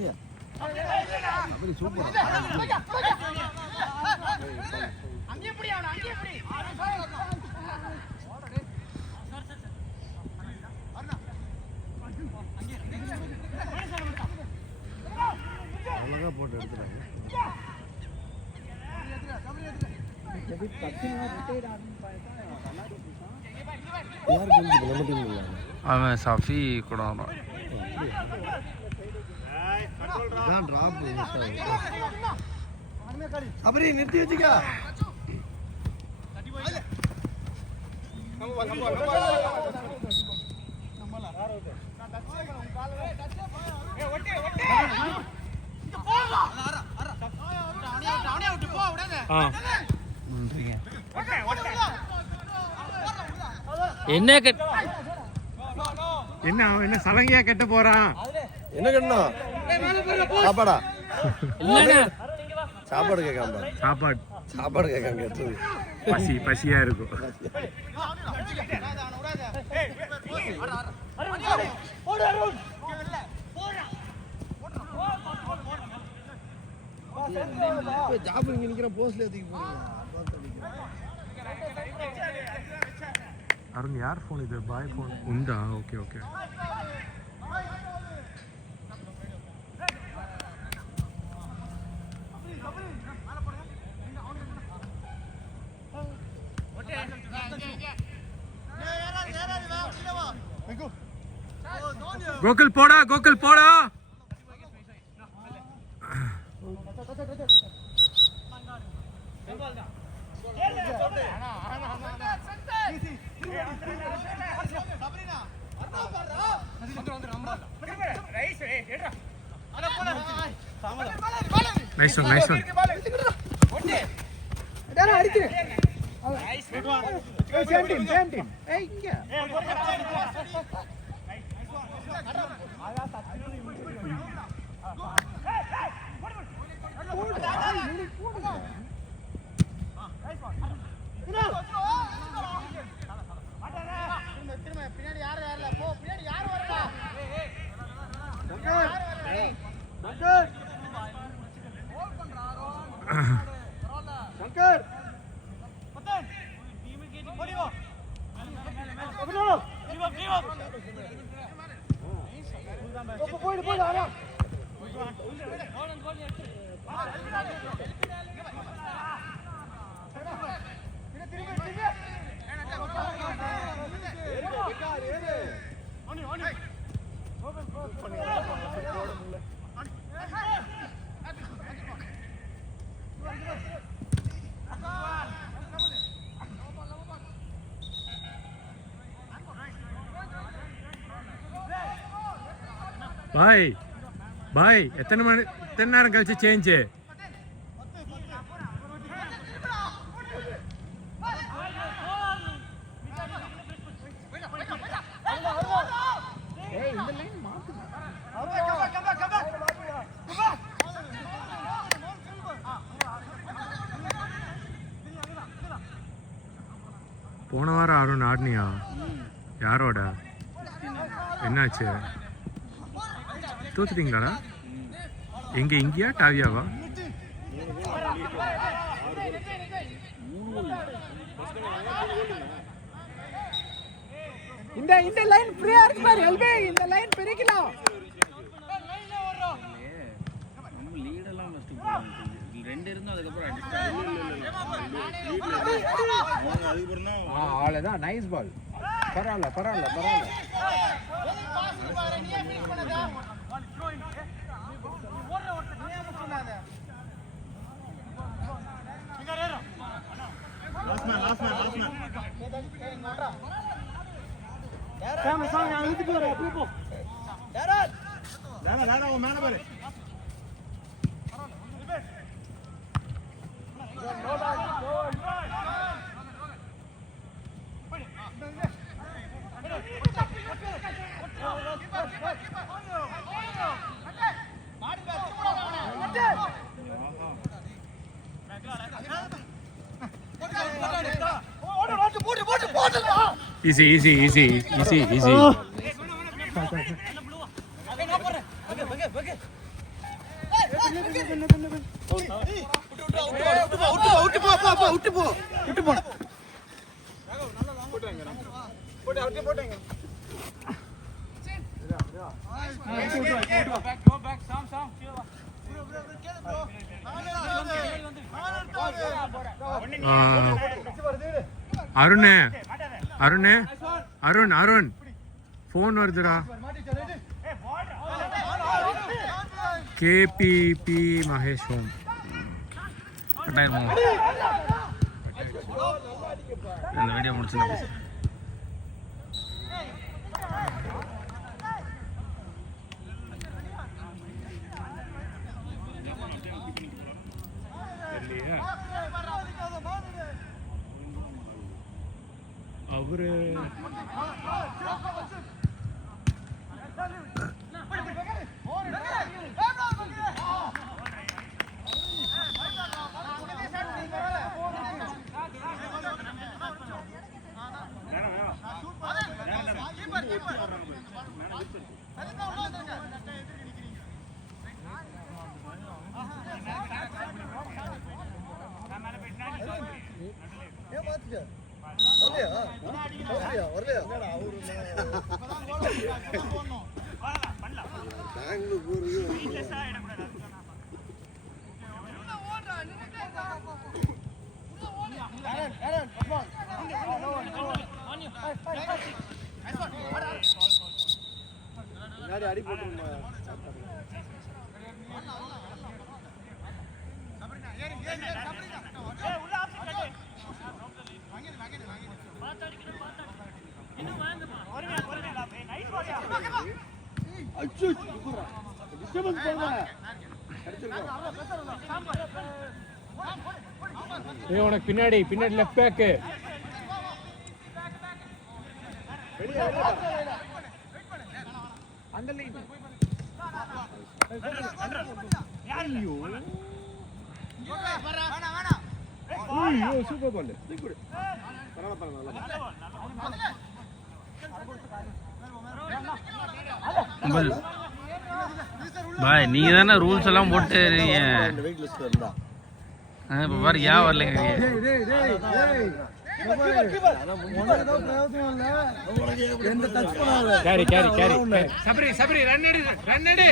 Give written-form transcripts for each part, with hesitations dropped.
வெளியே அப்படி சூப்பர் அங்கே புடி அவன அங்கே புடி அழகா போட்டு எடுத்துறாங்க जब कप्तान रिटायर आदमी पाएगा यार गेम की नंबर टीम मिला அவன் சஃபி கூட தான் டிராப் அபரி நிறுத்தி வச்சுக்க என்ன என்ன அவன் என்ன சலங்கையா கட்ட போறான் என்ன கட்டணும் சாப்பாடா சாப்பாடு கேட்காம சாப்பாடு கேட்காம கேட்டது பசியா இருக்கும் ஜாப் இங்க நிக்கிற போஸ்ட்ல ஏத்திக்கு போறீங்க அருண் யார் ஃபோன் இது பாய் ஃபோன் உண்டா ஓகே ஓகே கோகுல் போடா நைஸ் ஒன் பின்னாடி யாரு வரல போ பின்னாடி யாரு வரல சங்கர் பத்தன் டீம் கேட்டி போடிவோ போடு ஆனா பாய் எத்தனை நேரம் கழிச்சு சேஞ்சு போன வாரம் அருண் ஆடினியா யாரோட என்னாச்சு தோத்துட்டீங்களாடா இங்கேயா டாவியாவா இந்த லைன் ஃப்ரீயா இருக்கு பாரு எல்பே இந்த லைன் பெரிக்கலாம் நம்ம லீட் எல்லாம் ஃபர்ஸ்ட் ரெண்டு இருந்தா அதுக்கு அப்புறம் அதுக்கு அப்புறம் தான் அவ்வளவுதான் நைஸ் பால் பரவாயில்ல பாஸ் பாரு நீயே ஃபினிஷ் பண்ணடா ஓடுற நீயே சொல்லாத சிங்கரேரோ லாஸ்ட் மேன் சாம அழுத்தி போற அப்படியே போ டேரா ஓ மேல பாரு easy அருண் அருண் அருண் அருண் ஃபோன் வருதுடா. கேபிபி மகேஷ் ஹோம் கட்டாயம் இந்த வீடியோ முடிச்சுங்க. அவரு அடி போட்டு உனக்கு பின்னாடி பின்னாடி லெஃப்ட் பேக்கு சூப்பர் பால் பாய் நீங்க தானே ரூல்ஸ் எல்லாம் போட்டு இப்போ பாரு ஏன் வரலைங்க. Carry carry carry Sabari Sabari run எடு ரன் எடு.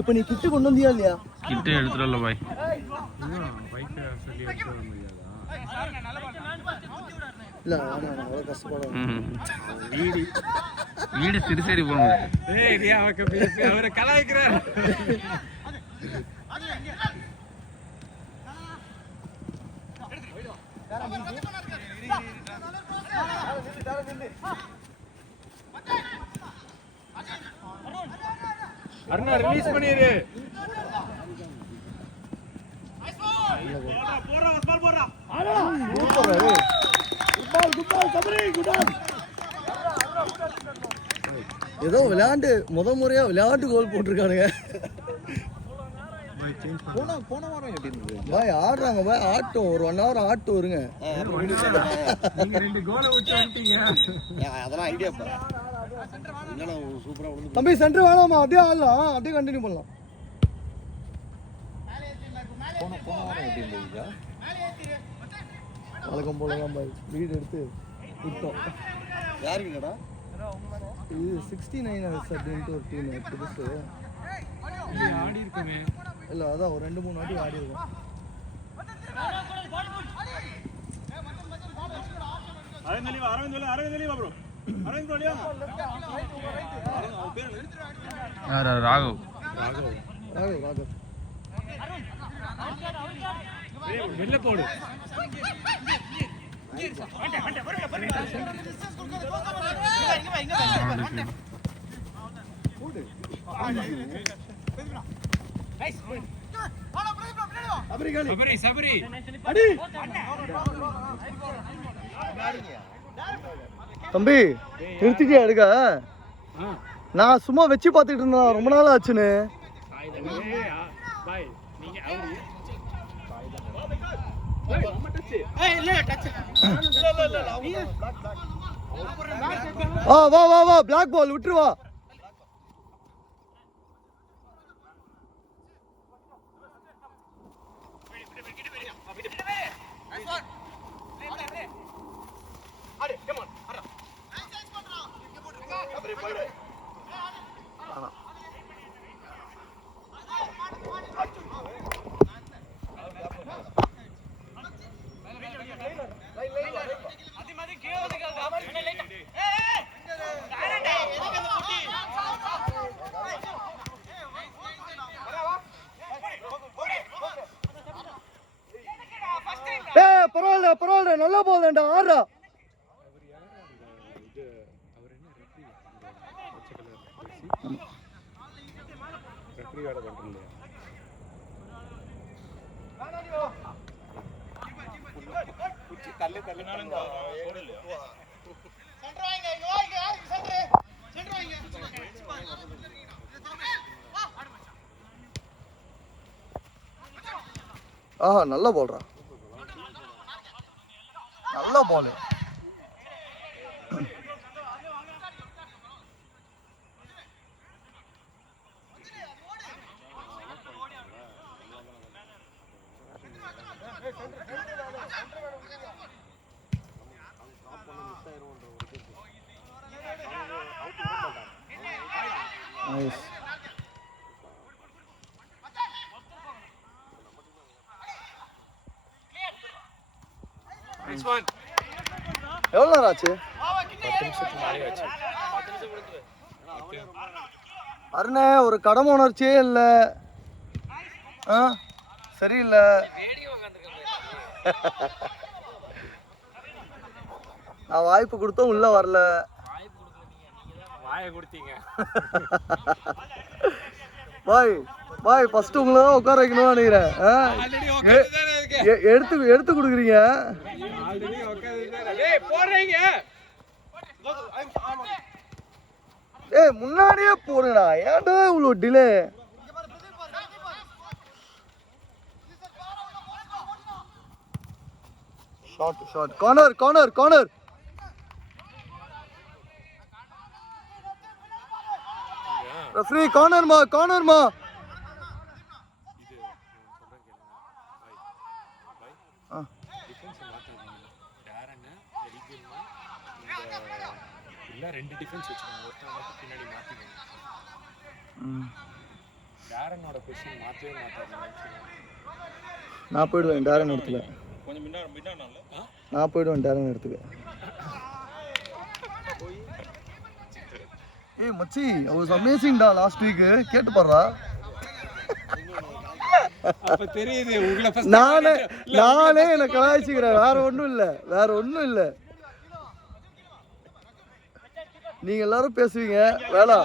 இப்ப நீ கிட்டு கொண்டு வந்தியா இல்லையா? கிட்ட எடுத்துடல பாய். இல்ல அவ்வளவு கஷ்டப்படும். வீடு சரி சரி போகணும். அவரை கலாய்க்கிறார். அருணா ரிலீஸ் பண்ணிரு. ஏதோ விளையாண்டு முறையா விளையாட்டு கோல் போட்டிருக்கானுங்க. போன வாரம் எப்படி இருந்தது பாய்? ஆடுறாங்க பாய், ஆட்டம் ஒரு 1 hour ஆட்டம் வருங்க. நீங்க 2 கோலை விட்டு வந்துட்டீங்க. அதெல்லாம் ஐடியா சூப்பரா தம்பி. சென்டர் வேணாமா? அப்படியே ஆடலாம், அப்படியே கண்டினியூ பண்ணலாம். போன வாரம் எப்படி இருந்தது? வழக்கம் போலதான் பாய், வீடு எடுத்து விட்டோம். யாருக்கு கடா இது 69 அப்படின்ட்டு ஒரு டீம் புதுசு ஆடி இருக்குமே. இல்லை அதான் ஒரு 2-3 வாட்டி ஆடி இருக்கும். ராகவ் ராகவ் ராகவ் வெளில போடு. சபரி சபரி அடி. தம்பி நிறுத்திட்டியா எடுக்க? நான் சும்மா வச்சு பார்த்துட்டு இருந்தேன், ரொம்ப நாள் ஆச்சுன்னு. வா வா வா பிளாக் பால் விட்டுரு வா. பரவாயில்ல நல்லா பால் தான்டா ஆடுறா. ஆஹா நல்ல பால்ரா, நல்ல பால். Nice. Nice one. எவ்வளோ நேரம் ஆச்சு? 10 நிமிஷத்துக்கு மேலே ஆச்சு. அருணே ஒரு கடமை உணர்ச்சியே இல்லை. சரியில்லை. நான் வாய்ப்பு கொடுத்தோம் உள்ள வரல. வாயை கொடுத்தீங்க. பாய் பாய் ஃபர்ஸ்ட் உங்களை தான் உட்கார வைக்கணும்னு நினைக்கிறேன். எடுத்து கொடுக்குறீங்க. முன்னாடியே போறேடா, ஏன்டா இவ்வளோ டிலே? Short corner. ரெஃப்ரி கார்னர்மா. ரெண்டு டிஃபென்ஸ் வச்சுக்கோங்க, ஒருத்தன் மட்டும் பின்னாடி மாத்திக்கோங்க. டேரனோட பொசிஷன் மாத்தவே மாத்தாதீங்க. நான் போயிடுவேன் டேரன் இடத்துல. நான் போயிடுவேன் டேரன் இடத்துக்கு. ஏய் மச்சி, I was amazing டா லாஸ்ட் வீக். கேட்டு பாருடா. அப்ப தெரியுது உங்களை ஃபர்ஸ்ட் நானே என்ன கலாய்ச்சிக்கிறேன், வேற ஒண்ணும் இல்ல. நீங்க எல்லாரும் பேசுவீங்க வேளா.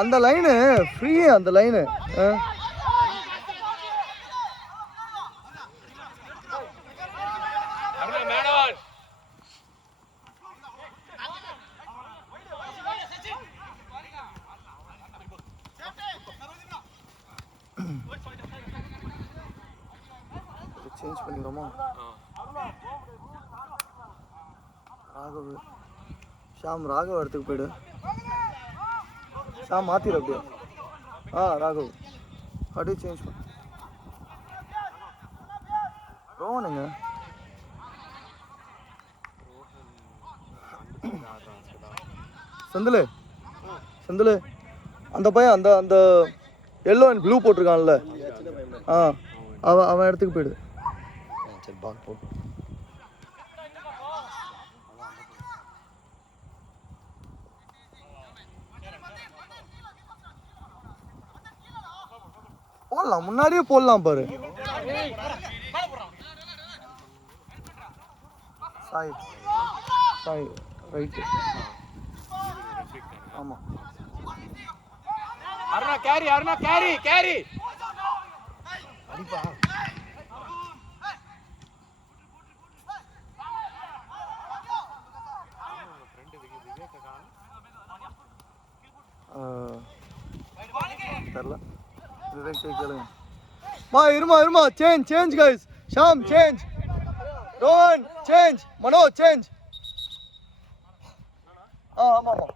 அந்த லைனு ஃப்ரீ, அந்த லைனு சேஞ்ச் பண்ணிக்கிறோமா? ராகவ் ஷாம், ராகவ் இடத்துக்கு போயிடு. ஷாம் மாத்திர அப்படியே. ராகவ் அப்படியே சேஞ்ச் பண்ண. ரோஹனுங்க செந்தில் அந்த பையன் அந்த எல்லோ அண்ட் ப்ளூ போட்டிருக்கான்ல, அவன் இடத்துக்கு போயிடு. சரி பால் போட்டு போடலாம், முன்னாடியே போடலாம் பாரு. சாய் ரைட்டு. ஆமா அருணா கேரி அடிப்பா. தெரியல, விவேக் கேளுங்க. இருமா change guys. Sham change, Rohan change, Mano change. ஆமாம் ஆமாம்